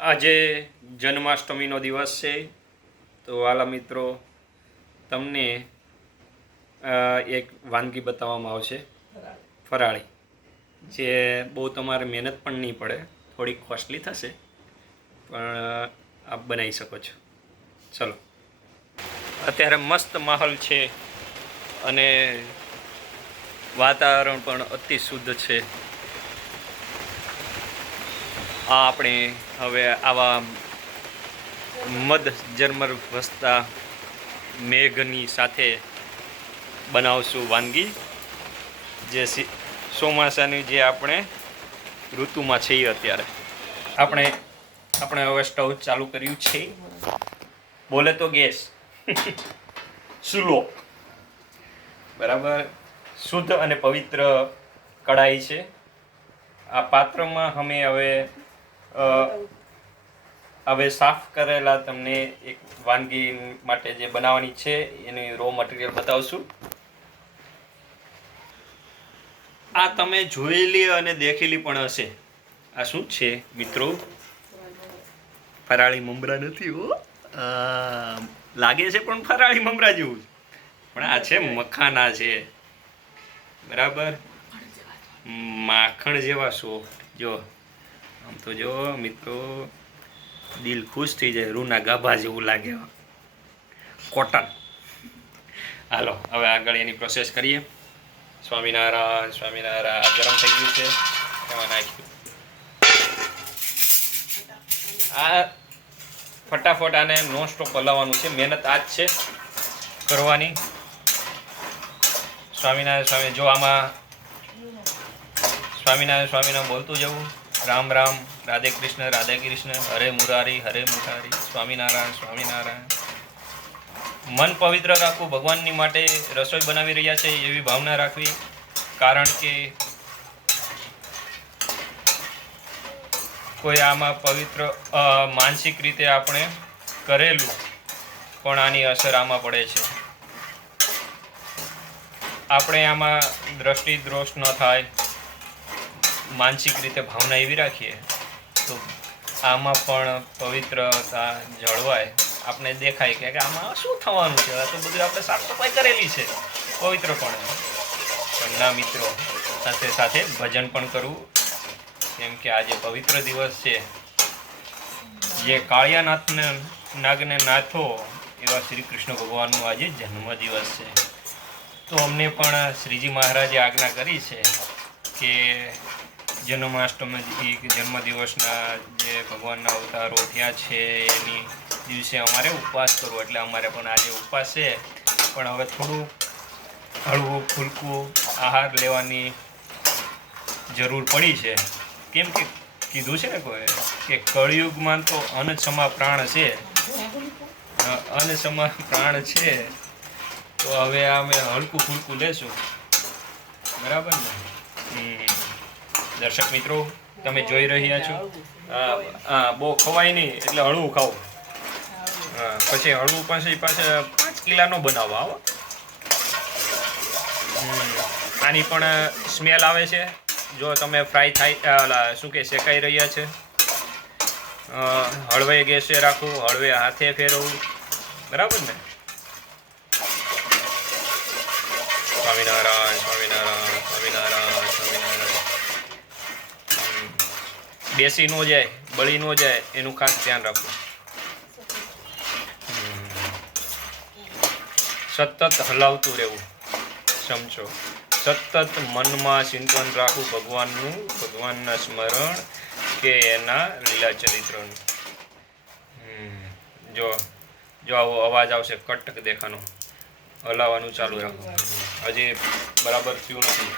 આજે જન્માષ્ટમીનો દિવસ છે. તો વાલા મિત્રો, તમને એક વાનગી બતાવવામાં આવશે. ફરાળી. જે બહુ તમારે મહેનત પણ નહીં પડે. થોડી કોસ્ટલી થશે. પણ આપ બનાવી શકો છો. ચલો. અત્યારે મસ્ત માહોલ છે અને વાતાવરણ પણ અતિ શુદ્ધ છે. આ આપણે હવે આવા મધ જર્મર વસતા મેઘની સાથે બનાવશું વાનગી. જે ચોમાસાની જે આપણે ઋતુમાં છીએ અત્યારે. આપણે આપણે હવે સ્ટવ ચાલુ કર્યું છે. બોલે તો ગેસ. સુલો. બરાબર. શુદ્ધ અને પવિત્ર કઢાઈ છે. આ પાત્રમાં અમે હવે હવે સાફ કરેલા તમને એક વાનગી માટે જે બનાવવાની છે, એની રો મટીરિયલ બતાવશું. આ તમે જોયેલી અને દેખેલી પણ હશે. આ શું છે, મિત્રો? ફરાળી મમરા નથી, હો. લાગે છે પણ ફરાળી મમરા જેવું પણ આ છે મખાના છે. બરાબર? માખણ જેવા સોફ્ટ, જો. આમ તો જો મિત્રો, દિલ ખુશ થઈ જાય, રૂના ગાભા જેવું લાગે. કોટન. હાલો, હવે આગળ એની પ્રોસેસ કરીએ. સ્વામિનારાયણ સ્વામિનારાયણ, ગરમ થઈ ગયું છે. એમાં નાખ્યું. આ ફટાફટ આને નોન સ્ટોપ હલાવવાનું છે. મહેનત આ જ છે કરવાની. સ્વામિનારાયણ, સ્વામી, જો આમાં સ્વામિનારાયણ સ્વામિનારાયણ બોલતું જવું. રામ રામ, રાધે કૃષ્ણ રાધે કૃષ્ણ, હરે મુરારી હરે મુરારી, સ્વામિનારાયણ સ્વામિનારાયણ. મન પવિત્ર રાખવું ભગવાનની માટે રસોઈ બનાવી રહ્યા છે એવી ભાવના રાખવી. કારણ કે કોઈ આમાં પવિત્ર માનસિક રીતે આપણે કરેલું, પણ આની અસર આમાં પડે છે. આપણે આમાં દ્રષ્ટિ દ્રોષ ન થાય. માનસિક રીતે ભાવના એવી રાખીએ, તો આમાં પણ પવિત્રતા જળવાય. આપણે દેખાય કે આમાં શું થવાનું છે? આ તો બધું આપણે સાફ સફાઈ કરેલી છે પવિત્ર પણ ના મિત્રો સાથે સાથે ભજન પણ કરવું, કેમ કે આજે પવિત્ર દિવસ છે. જે કાળિયાનાથને નાગને નાથો એવા શ્રી કૃષ્ણ ભગવાનનો આજે જન્મ દિવસ છે. તો અમને પણ શ્રીજી મહારાજે આજ્ઞા કરી છે કે જન્માષ્ટમી જન્મદિવસના જે ભગવાનના અવતારો થયા છે, એની દિવસે અમારે ઉપવાસ કરવો, એટલે અમારે પણ આજે ઉપવાસ છે. પણ હવે થોડું હળવું, ફૂલકું આહાર લેવાની જરૂર પડી છે. કેમ કે કીધું છે ને કોઈ કે કળિયુગમાં તો અનસમા પ્રાણ છે. અનસમા પ્રાણ છે. તો હવે અમે હલકું ફૂલકું લેશું. બરાબર ને? હમ. દર્શક મિત્રો, તમે જોઈ રહ્યા છો. બહુ ખવાય નહીં, એટલે હળવું ખાવું પછી હળવું પછી પાછા પાંચ કિલાનો બનાવવા આવો આની પણ સ્મેલ આવે છે. જો તમે ફ્રાય થાય શું કે, શેકાઈ રહ્યા છે. હળવે ગેસે રાખવું હળવે હાથે ફેરવવું બરાબર ને? સ્વામિનારાયણ. બેસી ન જાય, બળી ન જાય, એનું ખાસ ધ્યાન રાખવું. સતત હલાવતું રહેવું. સમજો. સતત મનમાં ચિંતન રાખવું ભગવાનનું, ભગવાનના સ્મરણ કે એના લીલા ચરિત્રનું. જો જો આવો અવાજ આવશે કટક દેખાનો. હલાવવાનું ચાલુ રાખો. હજી બરાબર થયું નથી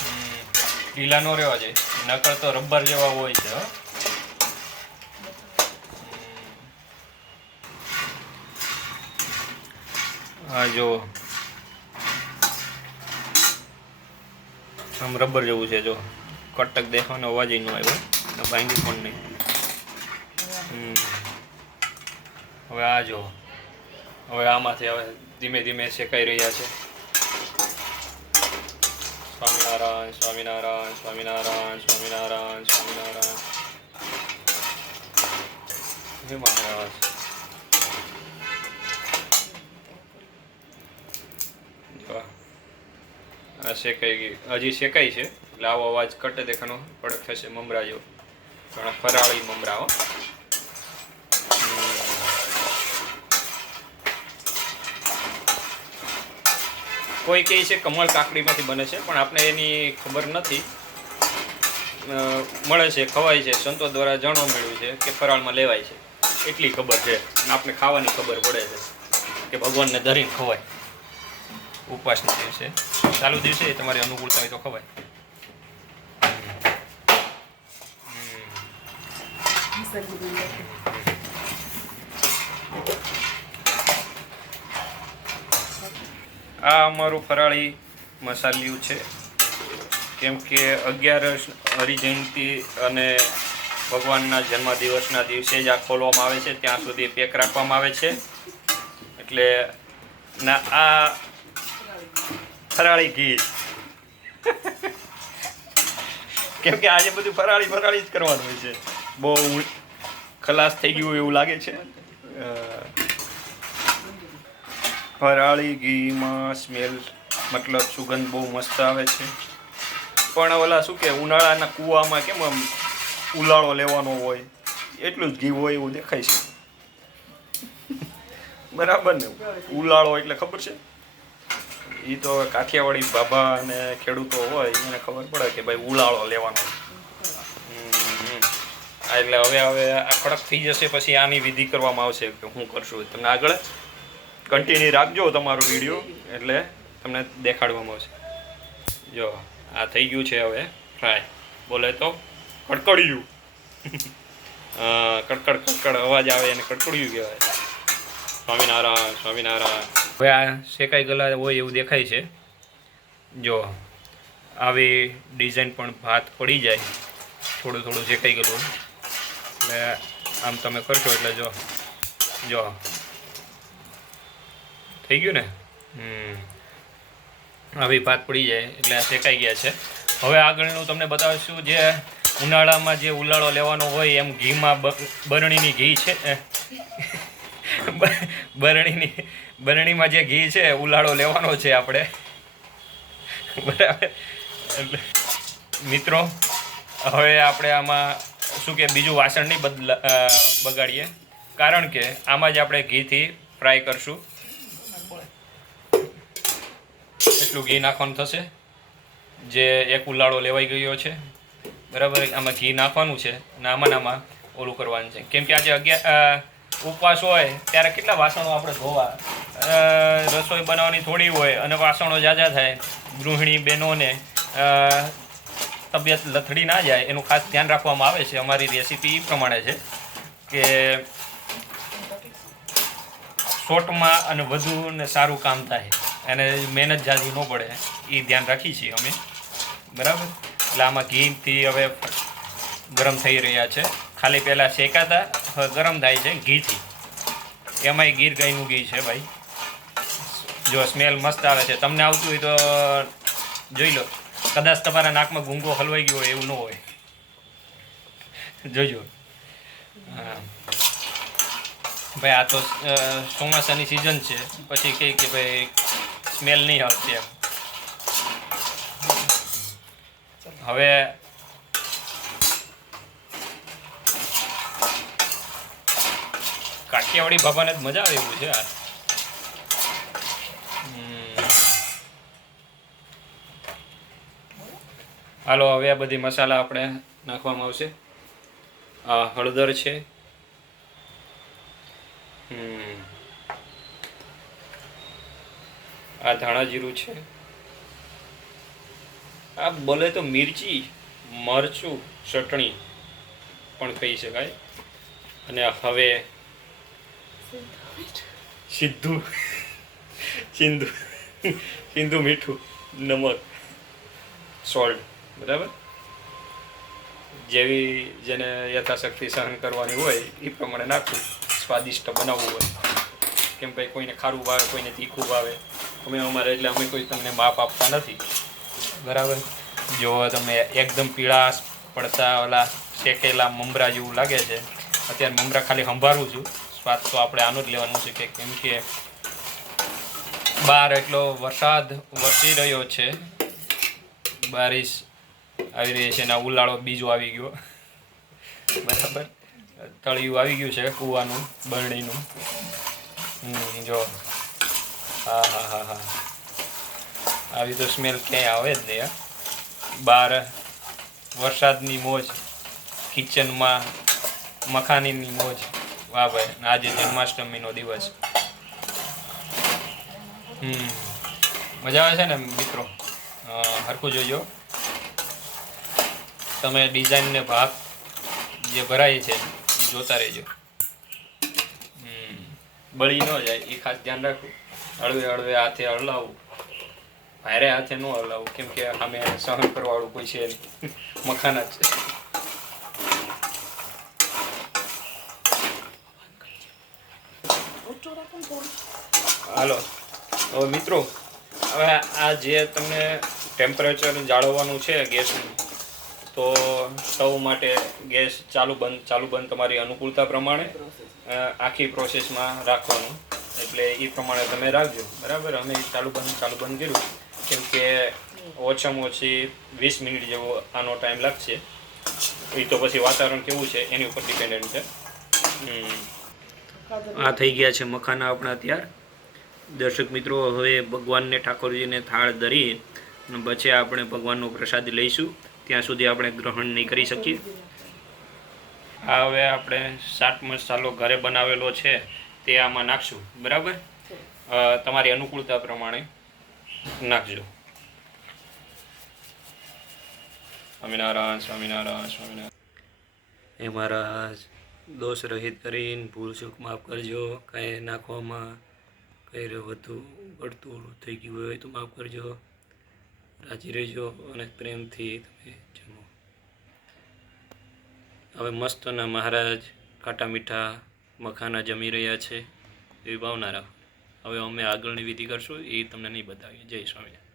હમ. ઢીલા નો રહેવા છે નકર તો રબર જેવા હોય છે, હા. જો આમ રબર જેવું છે, જો. કટક દેખાવાનો અવાજ ન આવ્યો. ભાઈ પણ નહીં. હવે આ જો. હવે આમાંથી હવે ધીમે ધીમે શેકાઈ રહ્યા છે. સ્વામિનારાયણ સ્વામિનારાયણ સ્વામિનારાયણ સ્વામિનારાયણ સ્વામિનારાયણ હે મહારાજ આ શેકાઈ ગઈ હજી શેકાઈ છે. એટલે આવો અવાજ કટ દેખાનો કડક થશે મમરા જેવો ઘણા ફરાળી મમરા હો. કોઈ કહે છે કમળ કાકડીમાંથી બને છે, પણ આપણે એની ખબર નથી. મળે છે, ખવાય છે. સંતો દ્વારા જાણવા મળ્યું છે કે ફરાળમાં લેવાય છે. એટલી ખબર છે. અને આપણે ખાવાની ખબર પડે છે કે ભગવાનને ધરીને ખવાય. ઉપવાસના દિવસે. ચાલુ દિવસે તમારી અનુકૂળતા હોય તો ખવાય. આ અમારું ફરાળી મસાલિયું છે. કેમ કે અગિયારસ હરિજયંતિ અને ભગવાનના જન્મદિવસના દિવસે જ આ ખોલવામાં આવે છે. ત્યાં સુધી પેક રાખવામાં આવે છે. એટલે ના, આ ફરાળી ઘી કેમ કે આજે બધું ફરાળી ફરાળી જ કરવાનું હોય છે. બહુ ખલાસ થઈ ગયું એવું લાગે છે. ફરાળી ઘીમાં સ્મેલ મતલબ સુગંધ બહુ મસ્ત આવે છે. પણ ઓલા શું કે ઉનાળાના કૂવામાં કેમ આમ ઉલાળો લેવાનો હોય, એટલું જ ઘી હોય એવું દેખાય છે. બરાબર ને? ઉલાળો એટલે ખબર છે? એ તો કાઠિયાવાડી બાબા અને ખેડૂતો હોય, એને ખબર પડે કે ભાઈ ઉલાળો લેવાનો. એટલે હવે હવે આ કડક થઈ જશે, પછી આની વિધિ કરવામાં આવશે કે હું કરશું. તમને આગળ કન્ટિન્યુ રાખજો તમારો વીડિયો એટલે તમને દેખાડવામાં આવશે. જો, આ થઈ ગયું છે હવે ફ્રાય બોલે તો, કડકડિયું. કડકડ કડકડ અવાજ આવે એને કડકડિયું કહેવાય. સ્વામિનારાયણ સ્વામિનારાયણ. હવે આ શેકાઈ ગયેલા હોય એવું દેખાય છે. જો, આવી ડિઝાઇન પણ ભાત પડી જાય. થોડું થોડું શેકાઈ ગયેલું. એટલે આમ તમે કરશો એટલે જો જો. થઈ ગયું ને? આવી ભાત પડી જાય, એટલે આ શેકાઈ ગયા છે. હવે આગળનું તમને બતાવીશું જે ઉનાળામાં જે ઉલાળો લેવાનો હોય, એમ ઘીમાં બરણીની ઘી છે બરણીની, બરણીમાં જે ઘી છે, ઉલાળો લેવાનો છે આપણે. બરાબર? મિત્રો, હવે આપણે આમાં શું કે, બીજું વાસણ નહીં બદલા બગાડીએ. કારણ કે આમાં જ આપણે ઘીથી ફ્રાય કરશું. એટલું ઘી નાખવાનું થશે, જે એક ઉલાળો લેવાઈ ગયો છે. બરાબર? આમાં ઘી નાખવાનું છે અને આમાં આમાં ઓલું કરવાનું છે. કેમ કે આજે અગિયાર ઉપવાસ હોય, ત્યારે કેટલા વાસણો આપણે ધોવા? રસોઈ બનાવવાની થોડી હોય અને વાસણો જાજા થાય, ગૃહિણી બહેનોને તબિયત લથડી ના જાય, એનું ખાસ ધ્યાન રાખવામાં આવે છે. અમારી રેસીપી એ પ્રમાણે છે કે શોર્ટમાં અને વધુ ને સારું કામ થાય. અને મહેનત જાજી ન પડે. એ ધ્યાન રાખીએ છીએ અમે. બરાબર? એટલે આમાં ઘીથી હવે ગરમ થઈ રહ્યા છે. ખાલી પહેલાં શેકાતા ગરમ થાય છે ઘીથી. એમાંય ગીર ગાયનું ઘી છે ભાઈ. જો સ્મેલ મસ્ત આવે છે. તમને આવતું હોય તો જોઈ લો. કદાચ તમારા નાકમાં ગુંગો હલવાઈ ગયો હોય એવું ન હોય. જોજો. હા. ભાઈ, આ તો ચોમાસાની સિઝન છે. પછી કહે કે ભાઈ સ્મેલ નહીં આવતી એમ. હવે કાઠિયાવાડી બાબાને જ મજા આવે એવું છે યાર હાલો, હવે આ બધી મસાલા આપણે નાખવામાં આવશે. આ હળદર છે. હમ. આ ધાણા જીરું છે. આ બોલે તો મિરચી, મરચું, ચટણી પણ કહી શકાય. અને હવે સીધું સિંધુ સિંધુ મીઠું, નમક, સોલ્ટ, બરાબર? જેવી જેને યથાશક્તિ સહન કરવાની હોય, એ પ્રમાણે નાખવું. સ્વાદિષ્ટ બનાવવું હોય. કેમ ભાઈ કોઈને ખારું ભાવે, કોઈને તીખું ભાવે. અમે અમારે એટલે અમે કોઈ તમને માપ આપતા નથી. બરાબર? જો તમે એકદમ પીળા પડતા ઓલા શેકેલા મમરા જેવું લાગે છે, અત્યારે મમરા ખાલી સંભાળું છું. સ્વાદ તો આપણે આનું જ લેવાનું છે કે કેમ કે બહાર એટલો વરસાદ વરસી રહ્યો છે. બારિશ આવી રહી છે અને ઉલાળો બીજો આવી ગયો. બરાબર? તળિયું આવી ગયું છે કૂવાનું, બરણીનું. જો હા હા હા હા. આવી તો સ્મેલ ક્યાંય આવે જ નહીં બાર, વરસાદની મોજ કિચનમાં મખાનીની મોજ. વાહ ભાઈ, આજે જન્માષ્ટમીનો દિવસ. હમ, મજા આવે છે ને, મિત્રો? હરખું જોજો. તમે ડિઝાઇનને ભાગ જે ભરાય છે, એ જોતા રહેજો. બળી ન જાય, એ ખાસ ધ્યાન રાખવું. હળવે હળવે હાથે હલાવવું ભારે હાથે ન હલાવવું કેમ કે અમે સહન કરવાવાળું કોઈ છે મખાના જ હાલો. હવે મિત્રો, હવે આ જે તમને ટેમ્પરેચર જાળવવાનું છે ગેસનું, તો સ્ટવ માટે ગેસ ચાલુ બંધ ચાલુ બંધ તમારી અનુકૂળતા પ્રમાણે આખી પ્રોસેસમાં રાખવાનું. એટલે એ પ્રમાણે તમે રાખજો. બરાબર? અમે ચાલુ બંધ ચાલુ બંધ કર્યું. કેમ કે ઓછામાં ઓછી વીસ મિનિટ જેવો આનો ટાઈમ લાગશે. એ તો પછી વાતાવરણ કેવું છે, એની ઉપર ડિપેન્ડન્ટ છે. આ થઈ ગયા છે મખાના આપણા ત્યાર દર્શક મિત્રો, હવે ભગવાનને ઠાકોરજીને થાળ ધરી પછી આપણે ભગવાનનો પ્રસાદ લઈશું. ત્યાં સુધી આપણે ગ્રહણ નહીં કરી શકીએ. હવે આપણે ચાટ મસાલો ઘરે બનાવેલો છે. તે આમાં નાખશું બરાબર? તમારી અનુકૂળતા પ્રમાણે નાખજો. સ્વામિનારાયણ સ્વામિનારાયણ સ્વામિનારાયણ. એ મહારાજ દોષ રહિત કરીને ભૂલ ચૂક માફ કરજો. કાંઈ નાખવામાં કંઈ વધુ પડતું થઈ ગયું હોય તો માફ કરજો. રાજી રહેજો અને પ્રેમથી તમે જમો. હવે મસ્તના મહારાજ ખાટા મીઠા મખાના જમી રહ્યા છે, એવી ભાવના રાખો. હવે અમે આગળની વિધિ કરશું, એ તમને નહીં બતાવીએ. જય સ્વામિનારાયણ.